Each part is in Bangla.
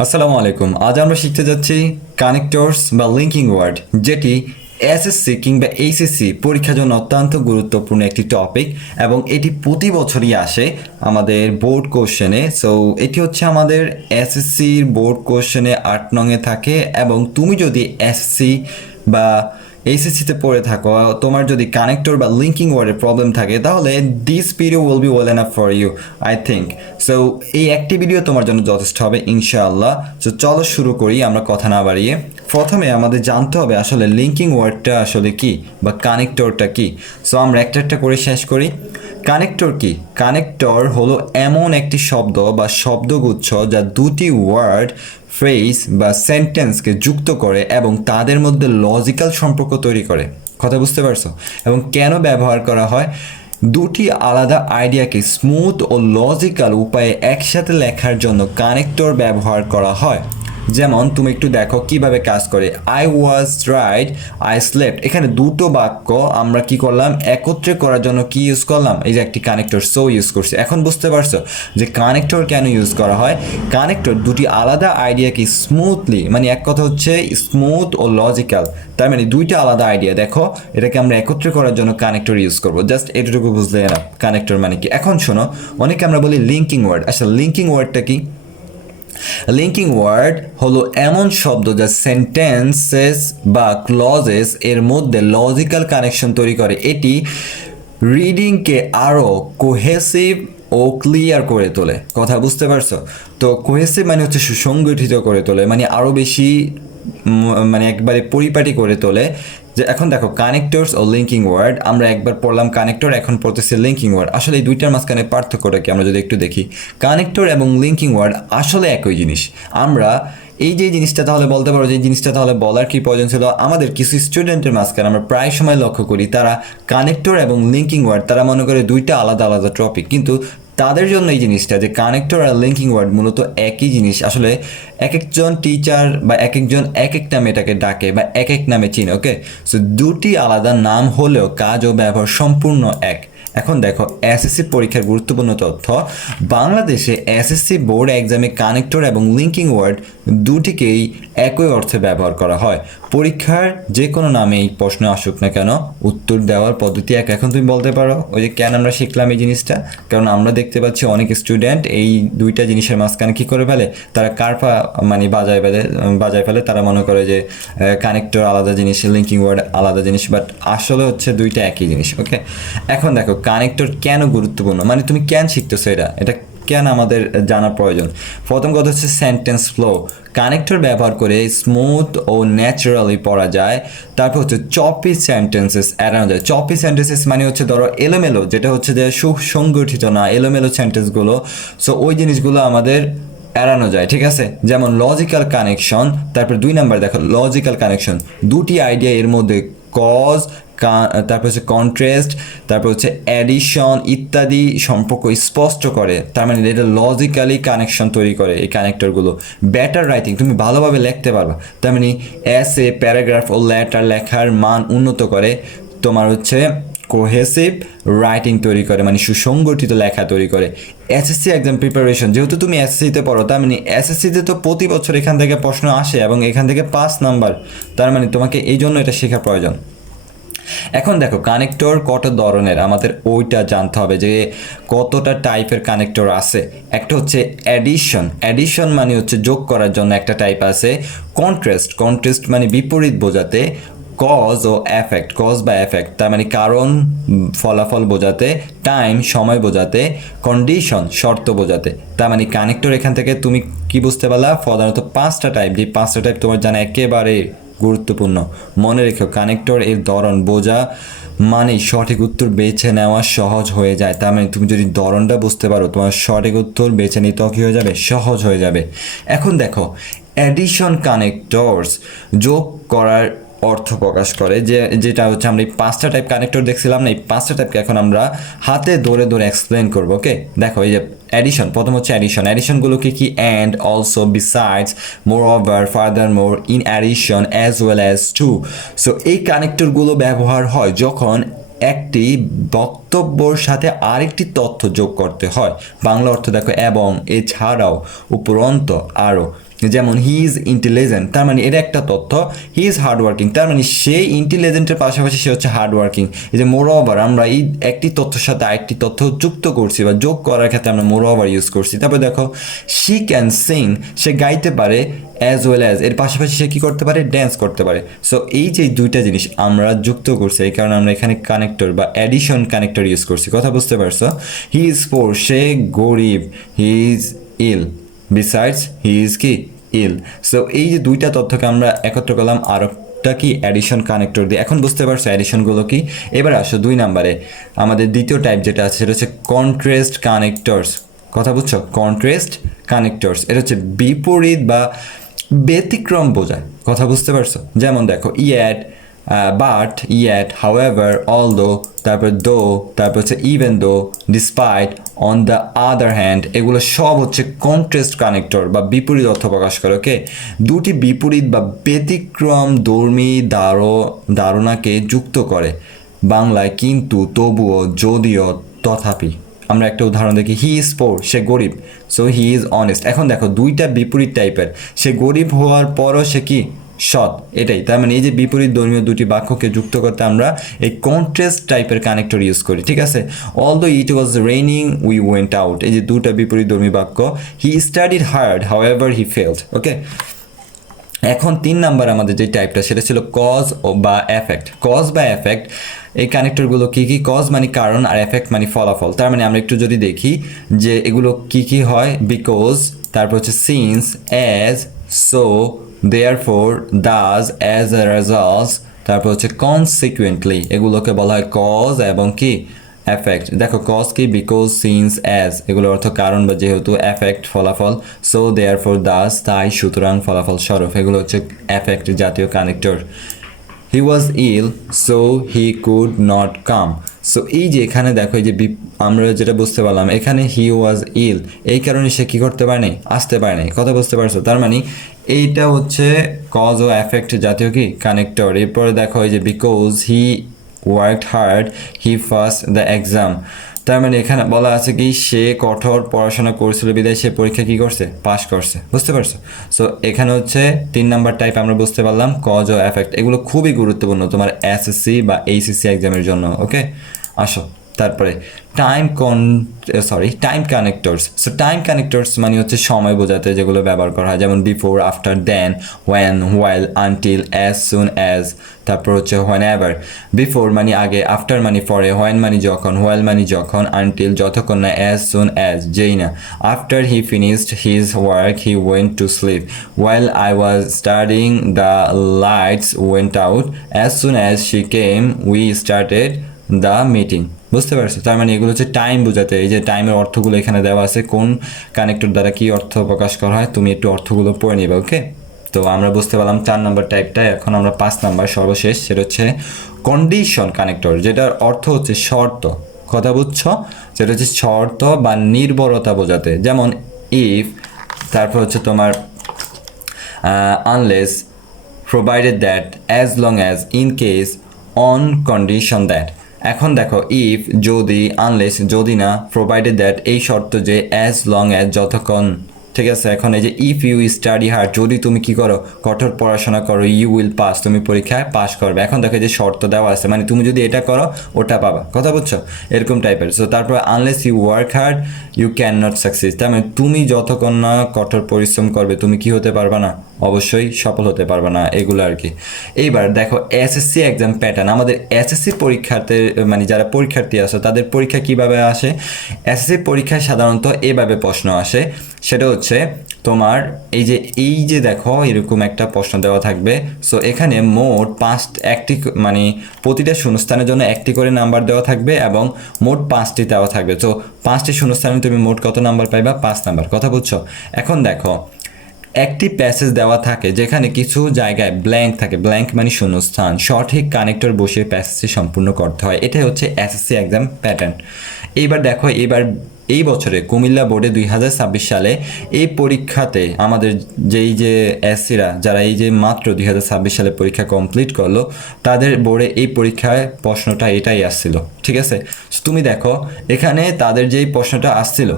আসসালামু আলাইকুম। আজ আমরা শিখতে যাচ্ছি কানেক্টরস বা লিঙ্কিং ওয়ার্ড, যেটি এসএসসি কিংবা এইচএসসি পরীক্ষার জন্য অত্যন্ত গুরুত্বপূর্ণ একটি টপিক এবং এটি প্রতি বছরই আসে আমাদের বোর্ড কোশ্চেনে। সো এটি হচ্ছে আমাদের এসএসসির বোর্ড কোশ্চেনে 8 নংয়ে থাকে এবং তুমি যদি এসএসসি বা এইচএসসিতে পড়ে থাকো, তোমার যদি কানেক্টর বা লিঙ্কিং ওয়ার্ডের প্রবলেম থাকে, তাহলে this video will be well enough for you, I think. So এই একটি ভিডিও তোমার জন্য যথেষ্ট হবে ইনশাআল্লাহ। সো চলো শুরু করি আমরা কথা না বাড়িয়ে। প্রথমে আমাদের জানতে হবে আসলে লিঙ্কিং ওয়ার্ডটা আসলে কি বা কানেক্টরটা কি। সো আমরা একটা একটা করে শেষ করি। কানেক্টর কি? কানেক্টর হলো এমন একটি শব্দ বা শব্দগুচ্ছ যা দুটি ওয়ার্ড, ফ্রেজ বা সেন্টেন্সকে যুক্ত করে এবং তাদের মধ্যে লজিক্যাল সম্পর্ক তৈরি করে। কথা বুঝতে পারছো? এবং কেন ব্যবহার করা হয়? দুটি আলাদা আইডিয়াকে স্মুথ ও লজিক্যাল উপায়ে একসাথে লেখার জন্য কানেক্টর ব্যবহার করা হয়। যেমন তুমি একটু দেখো কিভাবে কাজ করে। I was right, I slept. এখানে দুটো বাক্য আমরা কি করলাম, একত্রে করার জন্য কি ইউজ করলাম? এই যে একটি কানেক্টর সো ইউজ করছি। এখন বুঝতে পারছো যে কানেক্টর কেন ইউজ করা হয়? কানেক্টর দুটি আলাদা আইডিয়াকে স্মুথলি, মানে এক কথা হচ্ছে স্মুথ ও লজিক্যাল, তার মানে দুইটা আলাদা আইডিয়া, দেখো এটাকে আমরা একত্রে করার জন্য কানেক্টর ইউজ করব। জাস্ট এটুকু বুঝলে না কানেক্টর মানে কি। এখন শোনো, অনেকে আমরা বলি লিঙ্কিং ওয়ার্ড। আসলে লিঙ্কিং ওয়ার্ডটা কি? লিঙ্কিং ওয়ার্ড হলো এমন শব্দ যা সেন্টেন্সেস বা ক্লজেস এর মধ্যে লজিক্যাল কানেকশন তৈরি করে। এটি রিডিংকে আরও কোহেসিভ ও ক্লিয়ার করে তোলে। কথা বুঝতে পারছো? তো কোহেসিভ মানে হচ্ছে সুসংগঠিত করে তোলে, মানে আরও বেশি মানে একবারে পরিপাটি করে তোলে। যে এখন দেখো কানেক্টরস ও লিঙ্কিং ওয়ার্ড, আমরা একবার পড়লাম কানেক্টর, এখন পড়তেছি লিঙ্কিং ওয়ার্ড। আসলে এই দুইটার মাঝখানে পার্থক্যটা কি আমরা যদি একটু দেখি। কানেক্টর এবং লিঙ্কিং ওয়ার্ড আসলে একই জিনিস। আমরা এই যে জিনিসটা তাহলে বলতে পারো, যে জিনিসটা তাহলে বলার কি প্রয়োজন ছিল? আমাদের কিছু স্টুডেন্টের মাঝখানে আমরা প্রায় সময় লক্ষ্য করি, তারা কানেক্টর এবং লিঙ্কিং ওয়ার্ড তারা মনে করে দুইটা আলাদা আলাদা টপিক, কিন্তু তাদের জন্য এই জিনিসটা যে কানেক্টর আর লিঙ্কিং ওয়ার্ড মূলত একই জিনিস। আসলে এক একজন টিচার বা এক একজন এক এক নামে এটাকে ডাকে বা এক এক নামে চিনে। ওকে, সো দুটি আলাদা নাম হলেও কাজ ও ব্যবহার সম্পূর্ণ এক। এখন দেখো এসএসসি পরীক্ষার গুরুত্বপূর্ণ তথ্য। বাংলাদেশে এসএসসি বোর্ড এক্সামে কানেক্টর এবং লিঙ্কিং ওয়ার্ড দুটিকেই একই অর্থে ব্যবহার করা হয়। পরীক্ষার যে কোনো নামেই প্রশ্ন আসুক না কেন, উত্তর দেওয়ার পদ্ধতি এক। এখন তুমি বলতে পারো ওই যে কেন আমরা শিখলাম এই জিনিসটা? কারণ আমরা দেখতে পাচ্ছি অনেক স্টুডেন্ট এই দুইটা জিনিসের মাঝখানে কী করে ফেলে, তারা কারপা মানে বাজায় ফেলে। তারা মনে করে যে কানেক্টর আলাদা জিনিস, লিঙ্কিং ওয়ার্ড আলাদা জিনিস, বাট আসলে হচ্ছে দুইটা একই জিনিস। ওকে, এখন দেখো কানেক্টর কেন গুরুত্বপূর্ণ, মানে তুমি কেন শিখতেছো এটা কেন আমাদের জানা প্রয়োজন। প্রথম কথা হচ্ছে সেন্টেন্স ফ্লো। কানেক্টর ব্যবহার করে স্মুথ ও ন্যাচারালি পড়া যায়। তারপর হচ্ছে চপি সেন্টেন্সেস এড়ানো যায়। চপি সেন্টেন্সেস মানে হচ্ছে ধরো এলোমেলো, যেটা হচ্ছে যে সুসংগঠিত না, এলোমেলো সেন্টেন্সগুলো। সো ওই জিনিসগুলো আমাদের এড়ানো যায়, ঠিক আছে? যেমন লজিক্যাল কানেকশন। তারপর 2 নাম্বার দেখো লজিক্যাল কানেকশন, দুটি আইডিয়া এর মধ্যে কজ, তারপর হচ্ছে কন্ট্রাস্ট, তারপর হচ্ছে অ্যাডিশন ইত্যাদি সম্পর্ক স্পষ্ট করে। তার মানে এটা লজিক্যালি কানেকশন তৈরি করে এই কানেক্টরগুলো। বেটার রাইটিং, তুমি ভালোভাবে লিখতে পারবা। তার মানে এসে, প্যারাগ্রাফ ও লেটার লেখার মান উন্নত করে। তোমার হচ্ছে কোহেসিভ রাইটিং তৈরি করে, মানে সুসংগঠিত লেখা তৈরি করে। এসএসসি এক্সাম প্রিপারেশন, যেহেতু তুমি এসএসসিতে পড়ো, তার মানে এসএসসিতে তো প্রতি বছর এখান থেকে প্রশ্ন আসে এবং এখান থেকে 5 নাম্বার। তার মানে তোমাকে এই জন্য এটা শেখা প্রয়োজন। এখন দেখো কানেক্টর কত ধরনের, আমাদের ওইটা জানতে হবে যে কতটা টাইপের কানেক্টর আছে। একটা হচ্ছে অ্যাডিশন। অ্যাডিশন মানে হচ্ছে যোগ করার জন্য একটা টাইপ আছে। কন্ট্রাস্ট মানে বিপরীত বোঝাতে। কজ ও এফেক্ট, কজ বা এফেক্ট তার মানে কারণ ফলাফল বোঝাতে। টাইম সময় বোঝাতে। কন্ডিশন শর্ত বোঝাতে। তার মানে কানেক্টর এখান থেকে তুমি কি বুঝতে পারলা? প্রধানত 5টা টাইপ, যে 5টা টাইপ তোমার জানা একেবারে গুরুত্বপূর্ণ। মনে রেখো কানেক্টর এর ধরন বোঝা মানে সঠিক উত্তর বেছে নেওয়া সহজ হয়ে যায়। তার মানে তুমি যদি ধরনটা বুঝতে পারো, তোমার সঠিক উত্তর বেছে নিতেও কী হয়ে যাবে, সহজ হয়ে যাবে। এখন দেখো অ্যাডিশন কানেক্টরস যোগ করার অর্থ প্রকাশ করে, যেটা হচ্ছে আমরা এই 5টা টাইপ কানেক্টর দেখছিলাম না, এই 5টা টাইপকে এখন আমরা হাতে ধরে ধরে এক্সপ্লেন করবো। ওকে, দেখো এই যে অ্যাডিশন, প্রথম হচ্ছে অ্যাডিশনগুলো কি and, also, besides, more over, further more, in addition, as well as to. So এই কানেক্টরগুলো ব্যবহার হয় যখন একটি বক্তব্যর সাথে আরেকটি তথ্য যোগ করতে হয়। বাংলা অর্থ দেখো এবং, এছাড়াও, উপরন্ত, আরও। যেমন হি ইজ ইন্টেলিজেন্ট, তার মানে এটা একটা তথ্য। হি ইজ হার্ড ওয়ার্কিং, তার মানে সে ইন্টেলিজেন্টের পাশাপাশি সে হচ্ছে হার্ড ওয়ার্কিং। এই যে মোর ওভার, আমরা এই একটি তথ্যের সাথে আরেকটি তথ্য যুক্ত করছি বা যোগ করার ক্ষেত্রে আমরা মোর ওভার ইউজ করছি। তারপর দেখো শি ক্যান সিং, সে গাইতে পারে, অ্যাজ ওয়েল অ্যাজ, এর পাশাপাশি সে কী করতে পারে, ড্যান্স করতে পারে। সো এই যে দুইটা জিনিস আমরা যুক্ত করছি, এই কারণে আমরা এখানে কানেক্টর বা অ্যাডিশন কানেক্টর ইউজ করছি। কথা বুঝতে পারছো? হি ইজ পোর, সে গরিব, he is ill, besides he is কি, ইল। সো এই যে দুইটা তথ্যকে আমরা একত্র করলাম আর একটা কি, অ্যাডিশন কানেক্টর দিয়ে। এখন বুঝতে পারছো অ্যাডিশনগুলো কি? এবার আসো 2 নম্বরে, আমাদের দ্বিতীয় টাইপ যেটা আছে সেটা হচ্ছে কন্ট্রাস্ট কানেক্টরস। কথা বুঝছো? কন্ট্রাস্ট কানেক্টরস, এটা হচ্ছে বিপরীত বা ব্যতিক্রম বোঝায়। কথা বুঝতে পারছো? যেমন দেখো yet, but, yet, however, although, তারপর দো, তারপর হচ্ছে even though, despite, on the other hand, এগুলো সব হচ্ছে কন্ট্রাস্ট কানেক্টর বা বিপরীত অর্থ প্রকাশ করে। ওকে, দুটি বিপরীত বা ব্যতিক্রম ধর্মী ধারণাকে যুক্ত করে বাংলায় কিন্তু, তবুও, যদিও, তথাপি। আমরা একটা উদাহরণ দেখি, হি ইজ পোর, সে গরিব, সো হি ইজ অনেস্ট। এখন দেখো দুইটা বিপরীত টাইপের, সে গরিব হওয়ার পরও সে কি, সৎ, এটাই। তার মানে এই যে বিপরীত ধর্মীয় দুটি বাক্যকে যুক্ত করতে আমরা এই কন্ট্রাস্ট টাইপের কানেক্টর ইউজ করি। ঠিক আছে? Although it was raining we went out, এই যে দুটা বিপরীত ধর্মী বাক্য। He studied hard however he failed. Okay, এখন 3 নাম্বার আমাদের যে টাইপটা সেটা ছিল কজ বা এফেক্ট। কজ বা এফেক্ট, এই কানেক্টরগুলো কী কী? কজ মানে কারণ আর এফেক্ট মানে ফলাফল। তার মানে আমরা একটু যদি দেখি যে এগুলো কী কী হয়, বিকজ, তারপর হচ্ছে since, as, so, therefore, thus, as a result, তারপর হচ্ছে কনসিকুয়েন্টলি, এগুলোকে বলা হয় কজ এবং কি, এফেক্ট। দেখো কজ কি, বিকজ, সিন্স, অ্যাজ, এগুলোর অর্থ কারণ বা যেহেতু, এফেক্ট ফলাফল, সো, দেয়ারফোর দাস, তাই, সুতরাং, ফলাফল স্বরূপ, এগুলো হচ্ছে এফেক্ট জাতীয় connector. He was ill, so he could not come. So এই যে এখানে দেখো এই যে আমরা যেটা বুঝতে পারলাম, এখানে হি ওয়াজ ইল, এই কারণে সে কী করতে পারে নাই, আসতে পারে নাই। কথা বুঝতে পারছো? তার মানে এইটা হচ্ছে কজ ও এফেক্ট জাতীয় কি, কানেক্টর। এরপরে দেখো এই যে because he worked hard he first the exam, তার মানে এখানে বলা আছে কি, সে কঠোর পড়াশোনা করছিল বিদায় সে পরীক্ষা কি করছে, পাশ করছে। বুঝতে পারছো? সো এখানে হচ্ছে 3 নাম্বার টাইপ আমরা বুঝতে পারলাম, কজ ও এফেক্ট। এগুলো খুবই গুরুত্বপূর্ণ তোমার এসএসসি বা এইচএসসি এক্সামের জন্য। ওকে, আসো তারপরে time connectors. So time connectors মানে হচ্ছে সময় বোঝাতে যেগুলো ব্যবহার করা হয়, যেমন before, after, then, when, while, until, as soon as, তারপর হচ্ছে হোয়েন এভার। বিফোর মানে আগে, আফটার মানে পরে, হোয়েন মানে যখন, হোয়াইল মানে যখন, আনটিল যতক্ষণ না, অ্যাজ সুন অ্যাজ যেই না। After he finished his work he went to sleep, while I was studying the lights went out, as soon as she came we started the meeting. বুঝতে পারছো? তার মানে এগুলো হচ্ছে টাইম বোঝাতে। এই যে টাইমের অর্থগুলো এখানে দেওয়া আছে, কোন কানেক্টর দ্বারা কি অর্থ প্রকাশ করা হয়, তুমি একটু অর্থগুলো পড়ে নিবে। ওকে, তো আমরা বুঝতে পারলাম 4 নাম্বার টাইপটা। এখন আমরা 5 নাম্বার সর্বশেষ, সেটা হচ্ছে কন্ডিশন কানেক্টর, যেটার অর্থ হচ্ছে শর্ত। কথা বুঝছো? যেটা হচ্ছে শর্ত বা নির্ভরতা বোঝাতে, যেমন ইফ, তারপর হচ্ছে তোমার unless, provided that, as long as, in case, on condition that. এখন দেখো ইফ যদি, আনলেস যদি না, প্রোভাইডেড দ্যাট এই শর্ত যে, অ্যাজ লং অ্যাজ যতক্ষণ। ঠিক আছে? এখন এই যে ইফ ইউ স্টাডি হার্ড, যদি তুমি কি করো, কঠোর পড়াশোনা করো, ইউ উইল পাস, তুমি পরীক্ষায় পাস করবে। এখন দেখো যে শর্ত দেওয়া আছে, মানে তুমি যদি এটা করো ওটা পাবা। কথা বুঝছো? এরকম টাইপের। সো তারপর unless you work hard you can not succeed, তার মানে তুমি যতক্ষণ না কঠোর পরিশ্রম করবে তুমি কি হতে পারবা না, অবশ্যই সফল হতে পারবে না। এগুলো আর কি। এইবার দেখো এসএসসি এক্সাম প্যাটার্ন, আমাদের এসএসসি পরীক্ষার্থী মানে যারা পরীক্ষার্থী আছে তাদের পরীক্ষা কিভাবে আসে। এসএসসি পরীক্ষায় সাধারণত এভাবে প্রশ্ন আসে, সেটা হচ্ছে তোমার এই যে দেখো এরকম একটা প্রশ্ন দেওয়া থাকবে। সো এখানে মোট একটি মানে প্রতিটা শূন্যস্থানের জন্য একটি করে নাম্বার দেওয়া থাকবে এবং মোট 5টি দেওয়া থাকবে। তো 5টি শূন্যস্থানে তুমি মোট কত নাম্বার পাইবা? 5 নাম্বার। কথা বুঝছো? এখন দেখো একটি প্যাসেজ দেওয়া থাকে যেখানে কিছু জায়গায় ব্ল্যাঙ্ক থাকে, ব্ল্যাঙ্ক মানে শূন্যস্থান, সঠিক কানেক্টর বসিয়ে প্যাসেজটি সম্পূর্ণ করতে হয়। এটাই হচ্ছে এসএসসি এক্সাম প্যাটার্ন। এইবার দেখো এই বছরে কুমিল্লা বোর্ডে 2026 সালে এই পরীক্ষাতে আমাদের যে এসসিরা যারা এই যে মাত্র 2026 সালে পরীক্ষা কমপ্লিট করলো, তাদের বোর্ডে এই পরীক্ষায় প্রশ্নটা এটাই আসছিল। ঠিক আছে? তুমি দেখো এখানে তাদের যেই প্রশ্নটা আসছিল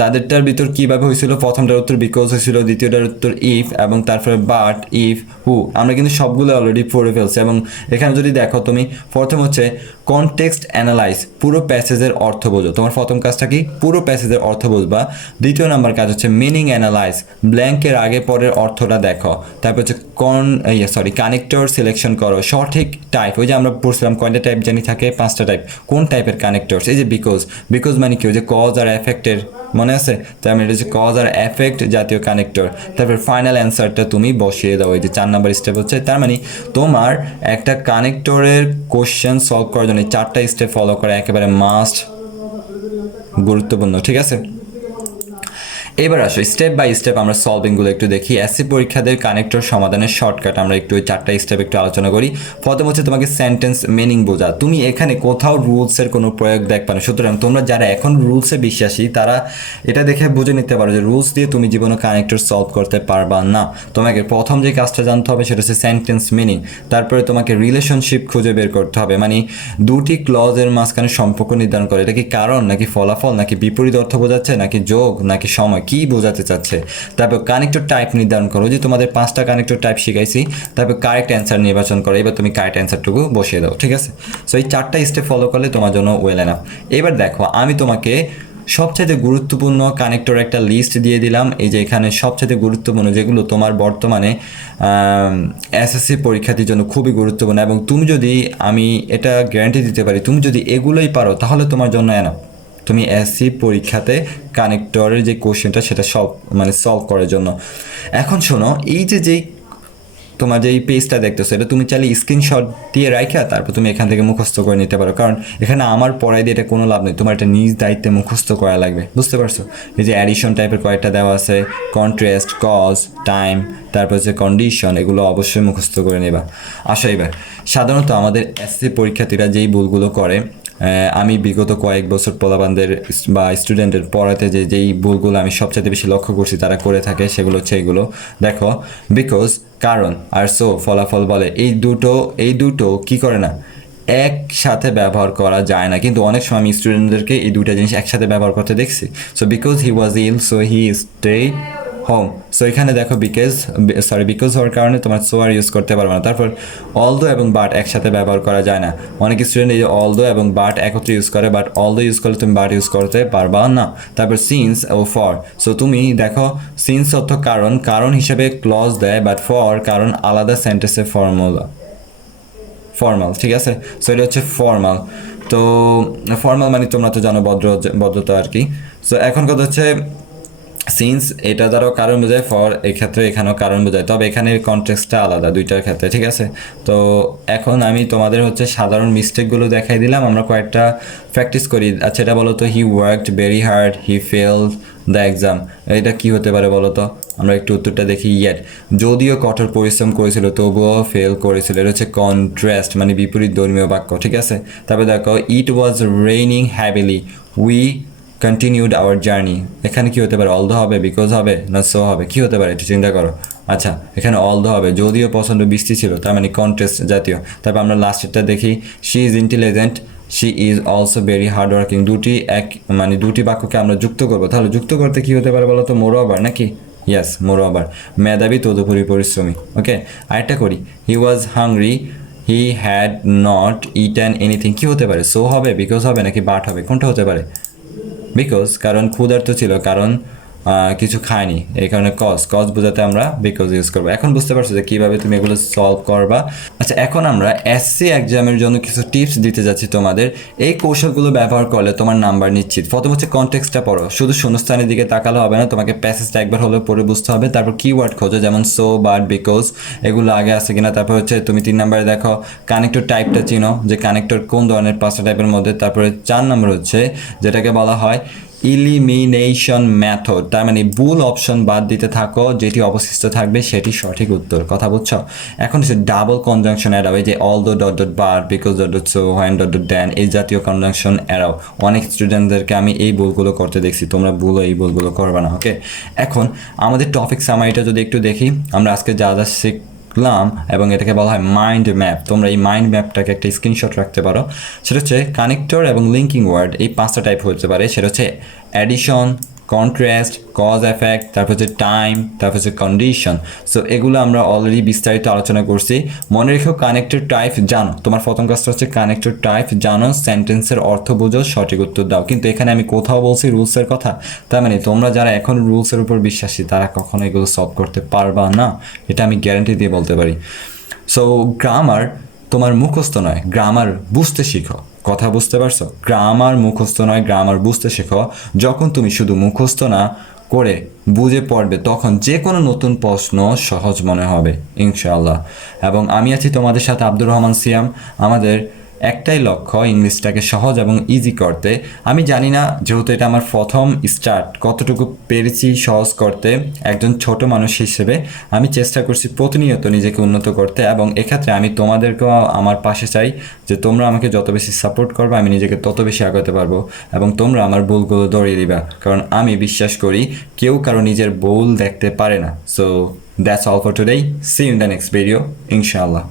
তাদেরটার ভিতর কীভাবে হয়েছিল, প্রথমটার উত্তর বিকজ হয়েছিল, দ্বিতীয়টার উত্তর ইফ, এবং তারপরে বাট, ইফ, হু। আমরা কিন্তু সবগুলো অলরেডি পড়ে ফেলছি। এবং এখানে যদি দেখো তুমি, প্রথম হচ্ছে কনটেক্সট অ্যানালাইজ, পুরো প্যাসেজের অর্থ বোঝো। তোমার প্রথম কাজটা কি, পুরো প্যাসেজের অর্থ বুঝবা। দ্বিতীয় নাম্বার কাজ হচ্ছে মিনিং অ্যানালাইজ, ব্ল্যাঙ্কের আগে পরের অর্থটা দেখো। তারপর হচ্ছে কানেক্টর সিলেকশন করো, সঠিক টাইপ। ওই যে আমরা পড়ছিলাম কয়টা টাইপ জানি থাকে, 5টা টাইপ। কোন টাইপের কানেক্টরস, এই যে বিকজ, বিকজ মানে কি, ওই যে কজ আর এফেক্টের, মনে আছে? তার মানে এটা হচ্ছে কজ আর এফেক্ট জাতীয় কানেক্টর। তারপর ফাইনাল অ্যান্সারটা তুমি বসিয়ে দাও, এই যে 4 নাম্বার স্টেপ হচ্ছে। তার মানে তোমার একটা কানেক্টরের কোশ্চেন সলভ করার জন্য 4টা স্টেপ ফলো করা একেবারে মাস্ট, গুরুত্বপূর্ণ, ঠিক আছে? এবার আসো স্টেপ বাই স্টেপ আমরা সলভিংগুলো একটু দেখি। এসসি পরীক্ষাদের কানেক্টর সমাধানের শর্টকাট আমরা একটু ওই 4টা স্টেপ একটু আলোচনা করি। প্রথম হচ্ছে তোমাকে সেন্টেন্স মিনিং বোঝা। তুমি এখানে কোথাও রুলসের কোনো প্রয়োগ দেখবা না, সুতরাং তোমরা যারা এখন রুলসে বিশ্বাসী তারা এটা দেখে বুঝে নিতে পারো যে রুলস দিয়ে তুমি জীবনে কানেক্টর সলভ করতে পারবা না। তোমাকে প্রথম যে কাজটা জানতে হবে সেটা হচ্ছে সেন্টেন্স মিনিং। তারপরে তোমাকে রিলেশনশিপ খুঁজে বের করতে হবে, মানে দুটি ক্লজের মাঝখানে সম্পর্ক নির্ধারণ করে। এটা কি কারণ নাকি ফলাফল, নাকি বিপরীত অর্থ বোঝাচ্ছে, নাকি যোগ, নাকি সময়, কি বোঝাতে চাচ্ছে। তারপর কানেক্টর টাইপ নির্ধারণ করো, যে তোমাদের 5টা কানেক্টর টাইপ শিখাইছি। তারপর কারেক্ট অ্যান্সার নির্বাচন করো। এবার তুমি কারেক্ট অ্যান্সারটুকু বসিয়ে দাও, ঠিক আছে? সো এই 4টা স্টেপ ফলো করলে তোমার জন্য ওয়েল এনাফ। এবার দেখো আমি তোমাকে সবচেয়ে গুরুত্বপূর্ণ কানেক্টর একটা লিস্ট দিয়ে দিলাম। এই যে এখানে সবচেয়ে গুরুত্বপূর্ণ যেগুলো তোমার বর্তমানে এসএসসি পরীক্ষার্থীর জন্য খুবই গুরুত্বপূর্ণ, এবং তুমি যদি, আমি এটা গ্যারান্টি দিতে পারি, তুমি যদি এগুলোই পারো তাহলে তোমার জন্য এনাফ। তুমি এসসি পরীক্ষাতে কানেক্টরের যে কোশ্চেনটা সেটা সলভ করার জন্য। এখন শোনো, এই যেই তোমার যে এই পেজটা দেখতেছো, এটা তুমি চাইলে স্ক্রিনশট দিয়ে রাখা তারপর তুমি এখান থেকে মুখস্থ করে নিতে পারো, কারণ এখানে আমার পড়াই দিয়ে এটা কোনো লাভ নেই। তোমার এটা নিজ দায়িত্বে মুখস্থ করা লাগবে, বুঝতে পারছো? এই যে অ্যাডিশন টাইপের কয়েকটা দেওয়া আছে, কন্ট্রাস্ট, কজ, টাইম, তারপর হচ্ছে কন্ডিশন, এগুলো অবশ্যই মুখস্থ করে নেবা। আসো এবার, সাধারণত আমাদের এসসি পরীক্ষার্থীরা যেই ভুলগুলো করে, আমি বিগত কয়েক বছর পোলাপানদের বা স্টুডেন্টের পড়াতে যেই ভুলগুলো আমি সবচেয়ে বেশি লক্ষ্য করছি তারা করে থাকে, সেগুলো হচ্ছে এইগুলো। দেখো, বিকজ, কারণ, আর সো, ফলাফল বলে, এই দুটো কি করে না, একসাথে ব্যবহার করা যায় না। কিন্তু অনেক সময় আমি স্টুডেন্টদেরকে এই দুটো জিনিস একসাথে ব্যবহার করতে দেখছি। So because he was ill so he stayed home. So এখানে দেখো বিকজ হওয়ার কারণে তোমার সো আর ইউজ করতে পারবে না। তারপর অলদো এবং বাট একসাথে ব্যবহার করা যায় না। অনেক স্টুডেন্ট এই যে অলদো এবং বাট একত্রে ইউজ করে, বাট অলদো ইউজ করলে তুমি বাট ইউজ করতে পারবা না। তারপর সিন্স ও ফর। সো তুমি দেখো, সিন্স অর্থ কারণ, কারণ হিসেবে ক্লজ দেয়, বাট ফর কারণ আলাদা সেন্টেন্সের ফর্মাল, ঠিক আছে? সো এটা হচ্ছে ফর্মাল। তো ফর্মাল মানে তোমরা তো জানো ভদ্রতা আর কি। সো এখন কথা হচ্ছে সিন্স এটা দ্বারাও কারণ বোঝায়, ফর এক্ষেত্রে এখানেও কারণ বোঝায়, তবে এখানে কনটেক্সটটা আলাদা দুইটার ক্ষেত্রে, ঠিক আছে? তো এখন আমি তোমাদের হচ্ছে সাধারণ মিস্টেকগুলো দেখাই দিলাম, আমরা কয়েকটা প্র্যাকটিস করি। আচ্ছা, এটা বলো তো, হি worked very hard, he failed the exam, এটা কি হতে পারে বলো তো? আমরা একটু উত্তরটা দেখি। ইয়েট, যদিও কঠোর পরিশ্রম করেছিল তবুও ফেল করেছিল, এটা হচ্ছে কন্ট্রাস্ট মানে বিপরীত ধর্মীয় বাক্য, ঠিক আছে? তারপরে দেখো, it was raining heavily, we continued our journey, এখানে কি হতে পারে? অলদো হবে, বিকজ হবে, না সো হবে? কি হতে পারে একটু চিন্তা করো। আচ্ছা, এখানে অলদো হবে, যদিও প্রচণ্ড বৃষ্টি ছিল, তার মানে কন্ট্রাস্ট জাতীয়। তারপর আমরা লাস্টেরটা দেখি, she is intelligent, she is also very hard working, দুটি বাক্যকে আমরা যুক্ত করবো, তাহলে যুক্ত করতে কি হতে পারে বলো তো? মোরো আবার, নাকি? ইয়েস, মোরো আবার, মেধাবী তদুপরি পরিশ্রমী। ওকে, আরেকটা করি, he was hungry, he had not eaten anything, কি হতে পারে? সো হবে, বিকজ হবে, নাকি বাট হবে? কোনটা হতে পারে? বিকজ, কারণ ক্ষুধার্ত ছিল, কারণ কিছু খায়নি, এই কারণে কজ বোঝাতে আমরা বিকজ ইউজ করবো। এখন বুঝতে পারছো যে কীভাবে তুমি এগুলো সলভ করবা। আচ্ছা, এখন আমরা এসসি এক্সামের জন্য কিছু টিপস দিতে যাচ্ছি তোমাদের। এই কৌশলগুলো ব্যবহার করলে তোমার নাম্বার নিশ্চিত। প্রথম হচ্ছে কনটেক্সটটা পড়ো, শুধু শূন্যস্থানের দিকে তাকালে হবে না, তোমাকে প্যাসেজটা একবার হলেও পড়ে বুঝতে হবে। তারপর কিওয়ার্ড খোঁজো, যেমন সো, বাট, বিকজ, এগুলো আগে আছে কিনা। তারপর হচ্ছে তুমি 3 নম্বরে দেখো কানেক্টর টাইপটা চিনো, যে কানেক্টর কোন ধরনের 5টা টাইপের মধ্যে। তারপরে 4 নম্বর হচ্ছে যেটাকে বলা হয় ইলিমিনেশন মেথড, তার মানে ভুল অপশন বাদ দিতে থাকো, যেটি অবশিষ্ট থাকবে সেটি সঠিক উত্তর। কথা বুঝছো? এখন হচ্ছে ডাবল কনজাংশন এড়াও, এই যে although dot dot but, because dot dot so, when dot dot then, এই জাতীয় কনজাংশন এড়াও। অনেক স্টুডেন্টদেরকে আমি এই ভুলগুলো করতে দেখছি, তোমরা এই ভুলগুলো করবে না। ওকে, এখন আমাদের টপিক সামারিটা যদি একটু দেখি, আমরা আজকে যা শিখলাম, এবং এটাকে বলা হয় মাইন্ড ম্যাপ। তোমরা এই মাইন্ড ম্যাপটাকে একটা স্ক্রিনশট রাখতে পারো। সেটা হচ্ছে কানেক্টর এবং লিঙ্কিং ওয়ার্ড, এই 5টা টাইপ হতে পারে। সেটা হচ্ছে অ্যাডিশন, কন্ট্রাস্ট, কজ এফেক্ট, তারপর হচ্ছে টাইম, তারপর হচ্ছে কন্ডিশন। সো এগুলো আমরা অলরেডি বিস্তারিত আলোচনা করছি। মনে রেখো কানেক্টর টাইপ জানো, তোমার প্রথম কাজটা হচ্ছে কানেক্টর টাইপ জানো, সেন্টেন্সের অর্থ বুঝো, সঠিক উত্তর দাও। কিন্তু এখানে আমি কোথাও বলছি রুলসের কথা, তার মানে তোমরা যারা এখন রুলসের উপর বিশ্বাসী তারা কখনো এগুলো সলভ করতে পারবা না, এটা আমি গ্যারান্টি দিয়ে বলতে পারি। সো গ্রামার তোমার মুখস্থ নয়, গ্রামার বুঝতে শিখো। কথা বুঝতে পারছো? গ্রামার মুখস্থ নয়, গ্রামার বুঝতে শেখো। যখন তুমি শুধু মুখস্থ না করে বুঝে পড়বে তখন যে কোনো নতুন প্রশ্ন সহজ মনে হবে ইনশাআল্লাহ। এবং আমি আছি তোমাদের সাথে আব্দুর রহমান সিয়াম। আমাদের একটাই লক্ষ্য ইংলিশটাকে সহজ এবং ইজি করতে। আমি জানি না, যেহেতু এটা আমার প্রথম স্টার্ট, কতটুকু পেরেছি সহজ করতে। একজন ছোট মানুষ হিসেবে আমি চেষ্টা করছি প্রতিনিয়ত নিজেকে উন্নত করতে, এবং এক্ষেত্রে আমি তোমাদেরকেও আমার পাশে চাই যে তোমরা আমাকে যত বেশি সাপোর্ট করবে আমি নিজেকে তত বেশি আগাতে পারবো, এবং তোমরা আমার ভুলগুলো ধরিয়ে দিবা, কারণ আমি বিশ্বাস করি কেউ কারো নিজের ভুল দেখতে পারে না। So that's all for today, see you in the next video ইনশাআল্লাহ।